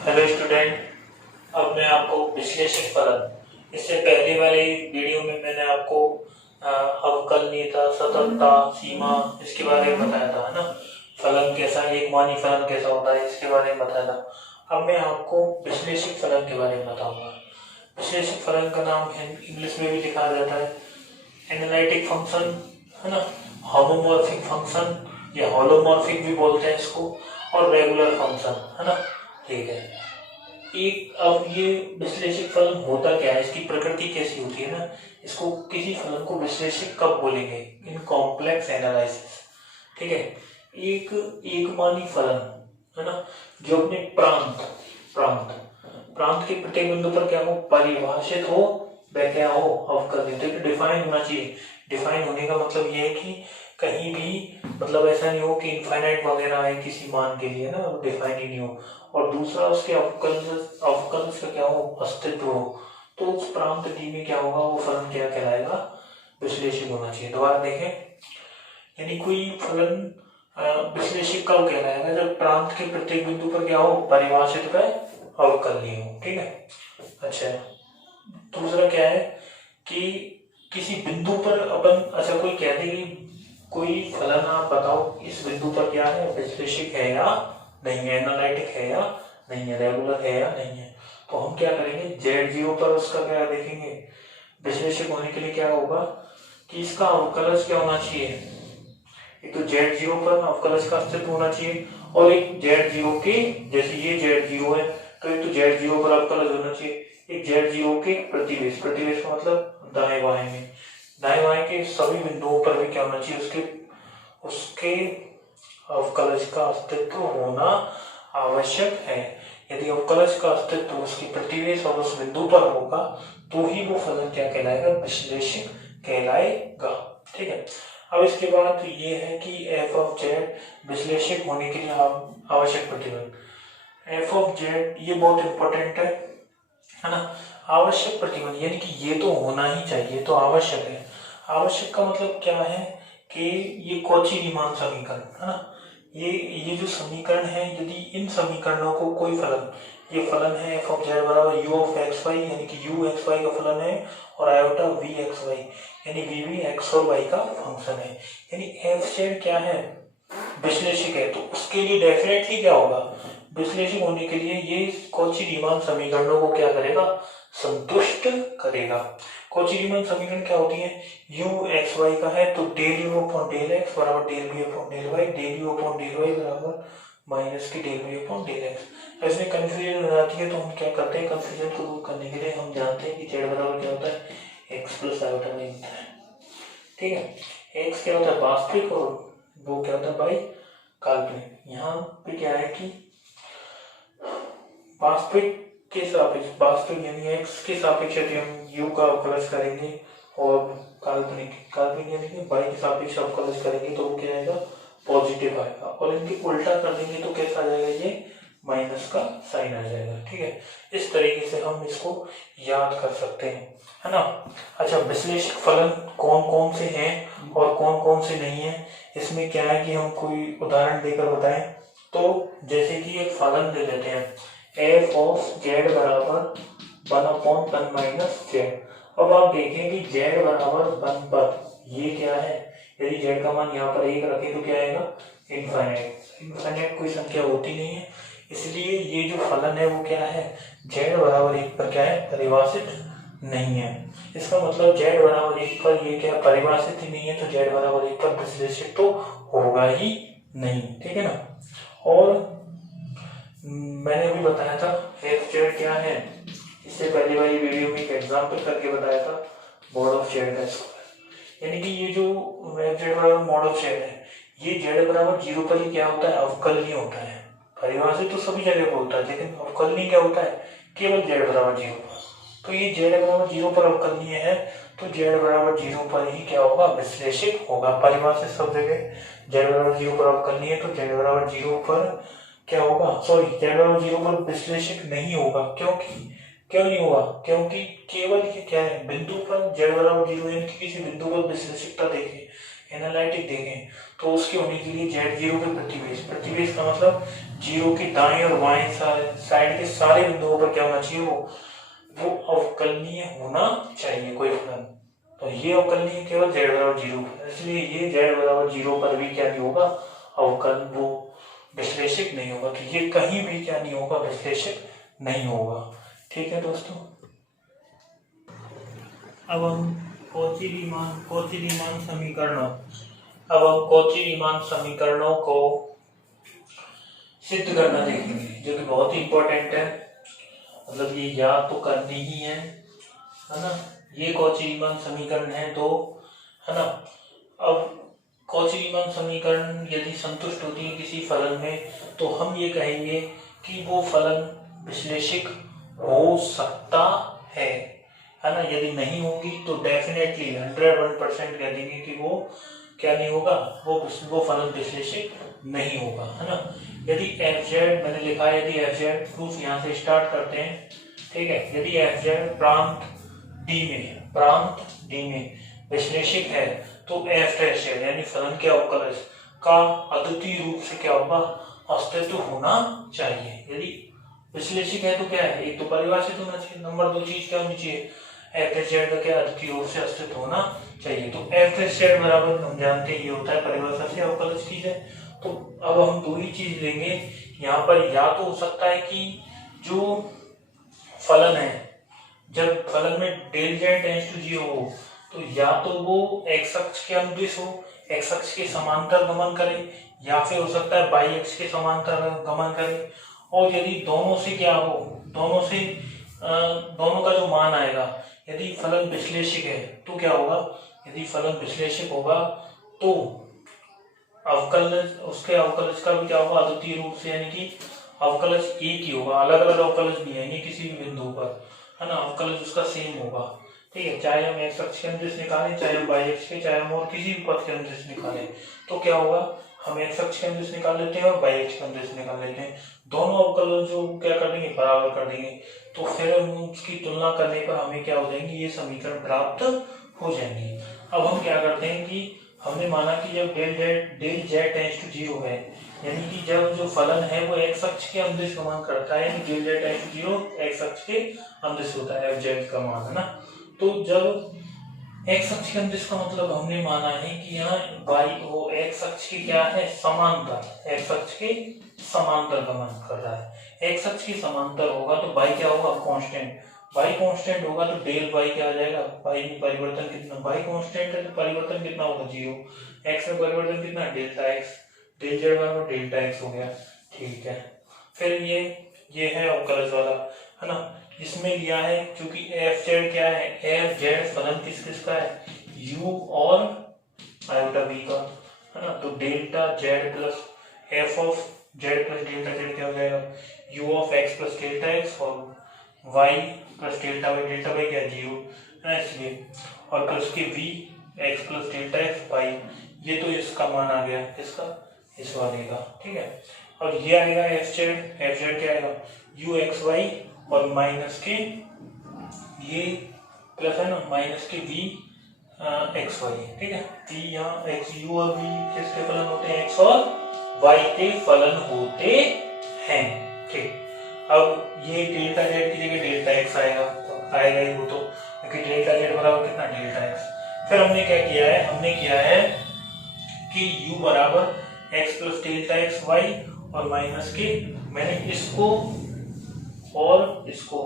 Hello student. अब मैं आपको विश्लेषक फलन, इससे पहले वाले वीडियो में मैंने आपको अवकलनीयता, सततता, सीमा इसके बारे में बताया था, है ना। फलन कैसा, एक मानी फलन कैसा होता है इसके बारे में बताया था। अब मैं आपको विश्लेषक फलन के बारे में बताऊंगा। विश्लेषक फलन का नाम इंग्लिश में भी लिखा जाता है एनालिटिक फंक्शन, है ना, होमोमॉर्फिक फंक्शन या होलोमॉर्फिक भी बोलते हैं इसको, और रेगुलर फंक्शन, है ना। ठीक है। एक अब ये विश्लेषक फलन होता क्या है, इसकी प्रकृति कैसी होती है ना, इसको किसी फलन को विश्लेषक कब बोलेंगे, इन कॉम्प्लेक्स एनालिसिस। ठीक है। एक एक मानी फलन, है ना, जो अपने प्रांत प्रांत प्रांत के प्रत्येक बिंदु पर क्या हो, परिभाषित हो, वह क्या हो, अवकलनीय, डिफाइन होना चाहिए। डिफाइन होने का मतलब ये है कि कहीं भी मतलब ऐसा नहीं हो कि इनफाइनाइट वगैरह है किसी मान के लिए, ना, डिफाइन ही नहीं हो। और दूसरा उसके अवकल का क्या हो, अस्तित्व हो। तो उस प्रांत डी में क्या होगा, वो फलन क्या कहलाएगा, विश्लेषक होना चाहिए। दोबारा देखें, यानी कोई फलन विश्लेषक कब कहलाएगा, जब प्रांत के प्रत्येक बिंदु पर क्या हो, परिभाषित का अवकलनीय हो। ठीक है। अच्छा, दूसरा क्या है कि किसी बिंदु पर अपन, अच्छा कोई कह दे कि कोई फलन आप बताओ इस बिंदु पर क्या है, विश्लेषक है या नहीं है, एनालिटिक है या नहीं है, रेगुलर है या नहीं है। तो हम क्या करेंगे, Z0 पर उसका क्या देखेंगे, विश्लेषक होने के लिए क्या होगा कि इसका अवकलज क्या होना चाहिए। एक तो Z0 पर अवकलज का अस्तित्व होना चाहिए, और एक Z0 के, जैसे ये Z0 है तो एक तो Z0 पर अवकलज होना चाहिए, एक Z0 के प्रतिवेश का मतलब दाएं बाएं में, दाएं बाएं के सभी बिंदुओं पर भी क्या होना चाहिए, उसके उसके अवकलज का अस्तित्व होना आवश्यक है। यदि अवकलज का अस्तित्व उसकी प्रतिवेश और उस बिंदु पर होगा तो ही वो फलन क्या कहलाएगा, विश्लेषक कहलाएगा। ठीक है। अब इसके बाद ये है कि एफ ऑफ जेड विश्लेषक होने के लिए आवश्यक प्रतिबंध। एफ ऑफ जेड ये बहुत इंपॉर्टेंट है ना। आवश्यक प्रतिबंध यानी कि ये तो होना ही चाहिए, तो आवश्यक है। आवश्यक का मतलब क्या है कि ये कॉची रीमान समीकरण, है ना, ये जो समीकरण है, यदि इन समीकरणों को कोई फलन, ये फलन है एफ ऑफ जेड बराबर यू ऑफ एक्स वाई, यानी कि यू एक्स वाई का फलन है, और आयोटा वी एक्स वाई यानी वी भी एक्स और वाई का फंक्शन है, यानी एफ जेड क्या है, विश्लेषक है। तो उसके लिए डेफिनेटली क्या होगा, विश्लेषक होने के लिए ये कॉची रीमान समीकरणों को क्या करेगा, संतुष्ट करेगा। कॉची रीमान समीकरण क्या होती है, यू एक्स वाई का है तो del u upon del x बराबर del b upon del y, del u upon del y बराबर माइनस की del b upon del x. ऐसे कंफ्यूजन हो जाती है तो हम क्या करते हैं, कंफ्यूजन को दूर करने के लिए हम जानते हैं कि जेड बराबर क्या होता है, एक्स प्लस आयोटा नहीं होता है। ठीक है। एक्स क्या होता है, वास्तविक, और वो क्या होता है भाई, काल्पनिक। यहाँ पे क्या है कि वास्तविक के सापेक्ष, वास्तविक यानी एक्स के सापेक्ष यदि हम यू का अवकलज करेंगे, और काल्पनिक यानी कि वाई के सापेक्ष अवकलज करेंगे तो वो क्या आएगा, पॉजिटिव आएगा, और इनके उल्टा कर देंगे तो कैसा आ जाएगा, ये माइनस का साइन आ जाएगा। ठीक है। इस तरीके से हम इसको याद कर सकते हैं, है ना। अच्छा, विश्लेषक फलन कौन कौन से हैं और कौन कौन से नहीं है, इसमें क्या है कि हम कोई उदाहरण देकर बताएं। तो जैसे कि एक फलन ले लेते हैं एफ ऑफ जेड बराबर 1/n माइनस जेड। अब आप देखें कि जेड बराबर 1 पर ये क्या है, यदि जेड का मान यहाँ पर 1 रखें तो क्या आएगा, इनफाइनाइट। इनफाइनाइट कोई संख्या होती नहीं है, इसलिए ये जो फलन है वो क्या है, जेड बराबर 1 पर क्या है, परिभाषित नहीं है। इसका मतलब जेड बराबर 1 पर ये क्या परिभाषित ही नहीं है, तो जेड बराबर 1 पर विश्लेषक तो होगा ही नहीं। ठीक है ना। और मैंने अभी बताया था एफ जेड क्या है, इससे पहले वाली वीडियो में एक एग्जांपल करके बताया था, मॉड ऑफ जेड का स्क्वायर। यानी कि ये जो एफ जेड बराबर मॉड ऑफ जेड है, ये जेड बराबर 0 पर ही क्या होता है, अवकलनीय होता है। परिभाषित तो सभी जगह होता है, लेकिन अवकलनीय क्या होता है, केवल जेड बराबर 0 पर। तो ये जेड बराबर 0 पर अवकलनीय है, तो जेड बराबर 0 पर ही क्या होगा, विश्लेषक होगा। परिभाषित सब जगह जेड बराबर 0 पर अवकलनीय है, तो जेड बराबर 0 पर क्या होगा, सॉरी, जेड बराबर 0 पर विश्लेषक नहीं होगा। क्यों नहीं होगा, क्योंकि केवल ये क्या है, बिंदु पर जेड बराबर 0 यानी कि किसी बिंदु पर विश्लेषकता देखें, एनालिटिक देखें, तो उसके होने के लिए Z0 के प्रतिवेश का मतलब जीरो की दाएं और बाएं साइड के सारे बिंदुओं पर क्या होना चाहिए, वो अवकलनीय होना चाहिए कोई फलन। तो ये अवकलनीय केवल z बराबर 0 है, इसलिए ये z बराबर 0 पर भी क्या नहीं होगा, अवकल वो विश्लेषिक नहीं होगा। तो ये कहीं भी क्या नहीं होगा, विश्लेषिक नहीं होगा। ठीक है दोस्तों, अब हम कौची-रीमान समीकरणों को सिद्ध करना देखेंगे, जो कि बहुत ही इंपॉर्टेंट है। मतलब ये याद तो करनी ही है ना। ये कौची-रीमान समीकरण है दो, है ना। अब कौची-रीमान समीकरण यदि संतुष्ट होती है किसी फलन में, तो हम ये कहेंगे कि वो फलन विश्लेषिक हो सकता है ना। यदि नहीं होगी तो डेफिनेटली 101% कह देंगे कि वो क्या नहीं होगा, वो फलन विश्लेषिक नहीं होगा, है ना। यदि fz मैंने लिखा है, यदि fz प्रूफ यहाँ से स्टार्ट करते हैं, ठीक है। यदि fz प्रांत D में विश्लेषिक है, तो f' यानी फलन के अवकलज का अद्वितीय रूप से क्या होगा, अस्तित्व होना चाहिए। यदि विश्लेषिक है तो क्या है, एक तो परिभाषित होना चाहिए, नंबर 2 चीज क्या होनी चाहिए, f' का क्या अद्वितीय रूप से अस्तित्व होना चाहिए। तो f' बराबर हम जानते हैं ये होता है परिभाषा से अवकलज चीज है। तो अब हम दो ही चीज लेंगे यहाँ पर, या तो हो सकता है कि जो फलन है, जब फलन में डेल z टेंड्स टू 0 हो, तो या तो वो x अक्ष के अनुदिश हो, x अक्ष के समांतर गमन करे, या फिर हो सकता है y अक्ष के समांतर गमन करे। और यदि दोनों से क्या हो, दोनों का जो मान आएगा, यदि फलन विश्लेषिक है तो क्या होगा, यदि फलन विश्लेषिक होगा तो उसके अवकलज का भी क्या होगा, अद्वितीय रूप से, यानी कि अवकलज एक ही होगा, अलग अलग अवकलज नहीं आएंगे किसी भी बिंदु पर, है ना। अवकलज उसका सेम होगा, ठीक है। चाहे हम x अक्ष के अनुदिश निकालें, चाहे हम y अक्ष के, चाहे हम और किसी भी पथ के अनुदिश निकालें, तो क्या होगा, हम x अक्ष के अनुदिश निकाल लेते हैं और y अक्ष के अनुदिश निकाल लेते हैं, दोनों अवकलज जो क्या कर देंगे, बराबर कर देंगे। तो फिर उसकी तुलना करने पर हमें क्या हो जाएंगे, ये समीकरण प्राप्त हो जाएंगे। अब हम क्या करते हैं कि हमने माना कि जब डेल z टेंड्स टू 0 है, यानी कि जब जो फलन है वो x अक्ष के अनुदिश गमन करता है, यानी del z tends to 0 x अक्ष के अनुदिश होता है, fz का मान, है ना। तो जब x अक्ष के अनुदिश का मतलब हमने माना है कि यहाँ y वो x अक्ष के क्या है, समांतर, x अक्ष के समांतर गमन कर रहा है। x अक्ष की समांतर होगा तो y क्या होगा, कांस्टेंट। y कांस्टेंट होगा तो डेल y क्या आ जाएगा, y में परिवर्तन कितना, y कांस्टेंट है तो परिवर्तन कितना होगा, 0। x में परिवर्तन कितना, डेल्टा x, डेल z बराबर डेल्टा x हो गया, ठीक है। फिर ये है अवकलज वाला, है ना। इसमें लिया है क्योंकि fz क्या है, fz फलन किस का है, u और आयोटा v का, है ना। तो delta z plus f of z plus delta z क्या हो जाएगा, u of x plus delta x और y प्लस डेल्टा y क्या 0 है, इसलिए, और प्लस के v x plus delta x y, ये तो इसका मान आ गया, इसका, इस वाले का, ठीक है। और ये आएगा fz क्या आएगा, u x y और माइनस के ये प्लस है ना, माइनस के v x y, ठीक है। तो यहाँ x u और v किसके फलन होते हैं, x और y के फलन होते हैं, ठीक। अब ये डेल्टा z की जगह डेल्टा x आएगा, तो आएगा ही वो तो, क्योंकि डेल्टा z बराबर कितना, डेल्टा x। फिर हमने क्या किया है, हमने किया है कि u बराबर x plus delta x y और माइनस के, मैंने इसको और इसको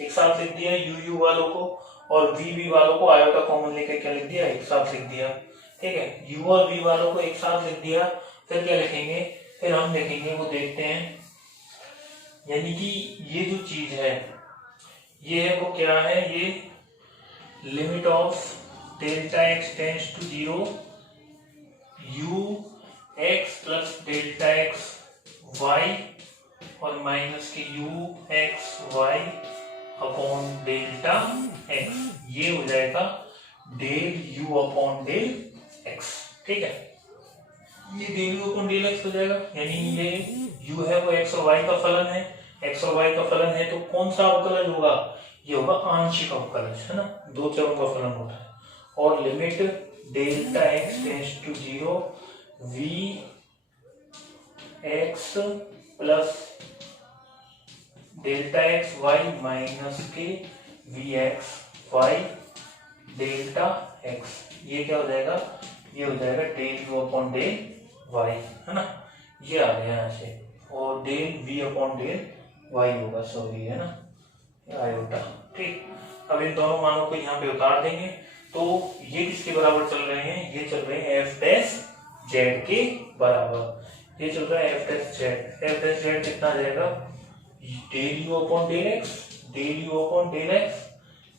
एक साथ लिख दिया, u वालों को और v वालों को आयोटा कॉमन लेकर क्या लिख दिया, एक साथ लिख दिया, ठीक है। u और v वालों को एक साथ लिख दिया, फिर क्या लिखेंगे, फिर हम लिखेंगे, वो देखते हैं, यानी कि ये जो चीज है, ये है वो क्या है, ये limit of delta x tends to 0 u x plus delta x y और माइनस के u x y upon delta x, ये हो जाएगा del u upon del x, ठीक है। ये del u upon del x हो जाएगा, यानी ये u है वो x और y का फलन है, x और y का फलन है, तो कौन सा अवकलज होगा, ये होगा आंशिक अवकलज, है ना, दो चरों का फलन होता है। और limit delta x tends to 0 v x plus delta x y minus के v x y delta x, ये क्या हो जाएगा, ये हो जाएगा del u upon del y, है ना, ये आ गया यहाँ से, और del v upon del y होगा, सॉरी, है ना, आयोटा। ठीक, अब इन दोनों मानों को यहाँ पे उतार देंगे, तो ये किसके बराबर चल रहे हैं, ये चल रहे हैं एफ डैश जेड के बराबर, ये चल रहा है f dash z. F dash z कितना आ जाएगा, del u upon del x, del u upon del x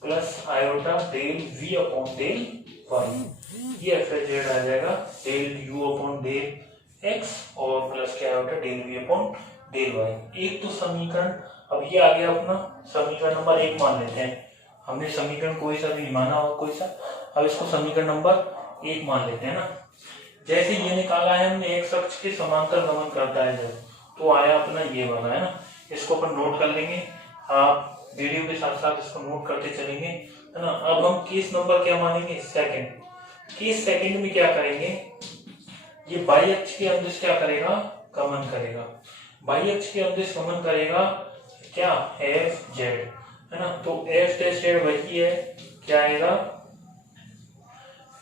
plus iota del v upon del y, ये एफ डैश जेड आ जाएगा del u upon del x और plus क्या iota del v upon del y. एक तो समीकरण, अब ये आ गया अपना समीकरण नंबर 1 मान लेते हैं, हमने समीकरण कोई सा भी माना हो, कोई सा, अब इसको समीकरण नंबर 1 मान लेते हैं ना। जैसे ये निकाला है हमने, एक अक्ष के समांतर गमन करता है जब, तो आया अपना ये वाला, है ना, इसको अपन नोट कर लेंगे, आप वीडियो के साथ साथ इसको नोट करते चलेंगे, है ना। अब हम केस नंबर क्या मानेंगे, सेकंड। केस सेकंड में क्या करेंगे, ये बाई अक्ष के अंदिश क्या करेगा, गमन करेगा, बाई अक्ष के अंदिश गमन करेगा क्या, एफ जेड, है ना, तो एफ डैश जेड वही है, क्या आएगा,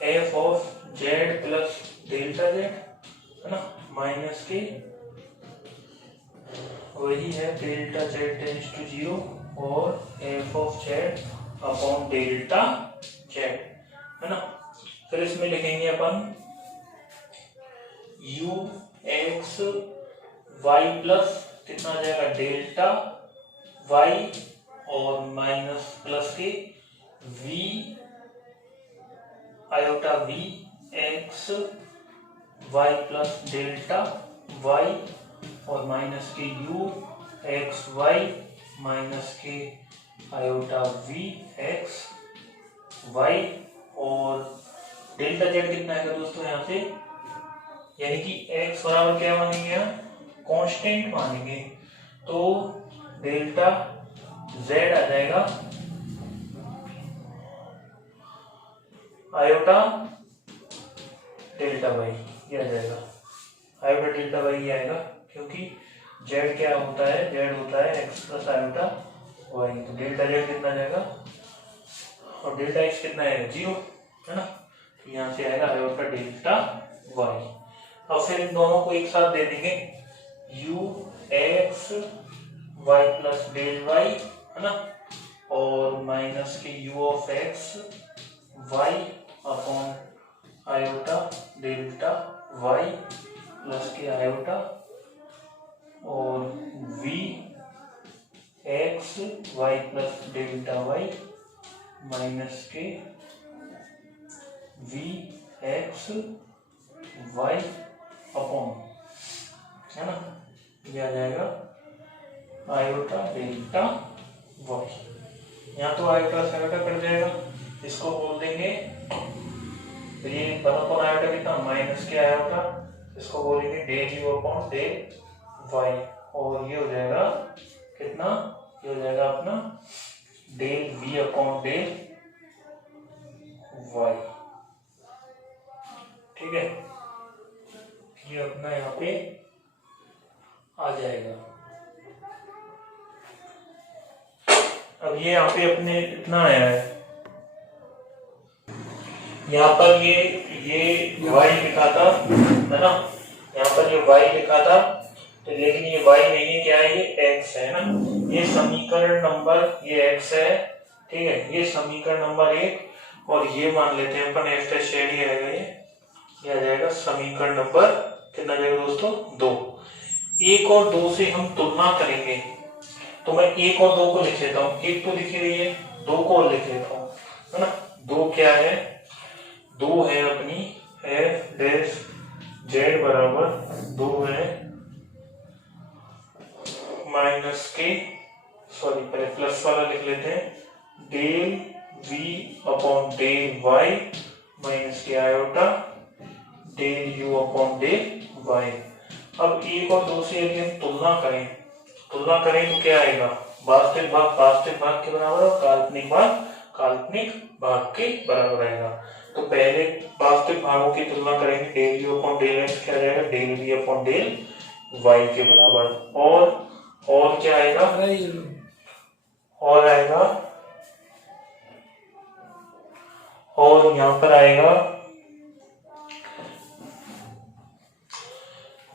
F of Z plus delta z, है ना, माइनस के वही है डेल्टा जेड टेंस टू 0 और f of z upon delta z, है ना। फिर इसमें लिखेंगे अपन यू एक्स वाई प्लस कितना आ जाएगा डेल्टा वाई और माइनस प्लस के v iota v x y plus delta y और माइनस के यू एक्स वाई माइनस के आयोटा वी एक्स वाई और डेल्टा जेड कितना आएगा दोस्तों यहाँ से, यानी कि x बराबर क्या मानेंगे यहाँ, कांस्टेंट मानेंगे, तो डेल्टा z आ जाएगा आयोटा डेल्टा वाई, ये आ जाएगा आयोटा डेल्टा वाई, ये आएगा क्योंकि z क्या होता है, z होता है x प्लस आयोटा वाई, तो डेल्टा z कितना आ जाएगा और डेल्टा x कितना आएगा 0, है ना, तो यहाँ से आएगा आयोटा डेल्टा वाई। अब फिर इन दोनों को एक साथ दे देंगे, u x y plus del y, है ना, और माइनस के u of x y upon iota delta y plus के आयोटा और v x y plus delta y minus के v एक्स वाई अपॉन, है ना, ये आ जाएगा आयोटा डेल्टा वाई। यहाँ तो आयोटा से आयोटा कट जाएगा, इसको बोल देंगे, तो ये वन अपॉन आयोटा कितना माइनस के आयोटा, इसको बोलेंगे del u upon del y, और ये हो जाएगा कितना, ये हो जाएगा अपना del v upon del y, ठीक है, ये अपना यहाँ पे आ जाएगा। अब ये यहाँ पे अपने इतना आया है, यहाँ पर ये y लिखा था, है ना, यहाँ पर ये y लिखा था, तो लेकिन ये y नहीं है, क्या है, ये x है ना, ये समीकरण नंबर, ये x है, ठीक है, ये समीकरण नंबर 1, और ये मान लेते हैं अपन एफ डैश जेड ही आएगा, ये आ जाएगा समीकरण नंबर कितना जाएगा दोस्तों 2। 1 और 2 से हम तुलना करेंगे, तो मैं 1 और 2 को लिख लेता हूँ, 1 तो लिखी रही है, 2 को और लिख लेता हूँ, है ना। 2 क्या है, 2 है अपनी एफ डैश जेड बराबर 2 है माइनस के, सॉरी पहले प्लस वाला लिख लेते हैं, del v upon del y minus के iota del u upon del y. अब 1 और 2 से यदि हम तुलना करें तो क्या आएगा, वास्तविक भाग के बराबर और काल्पनिक भाग के बराबर आएगा। तो पहले वास्तविक भागों की तुलना करेंगे, del u upon del x क्या आ जाएगा, del v upon del y के बराबर। और क्या आएगा, और आएगा, और यहाँ पर आएगा,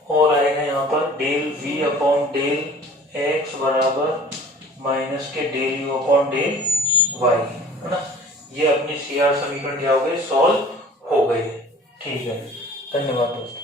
और आएगा यहाँ पर del v upon del x बराबर माइनस के del u upon del y, है ना। ये अपनी CR समीकरण क्या हो गए, सॉल्व हो गए। ठीक है, धन्यवाद दोस्तों।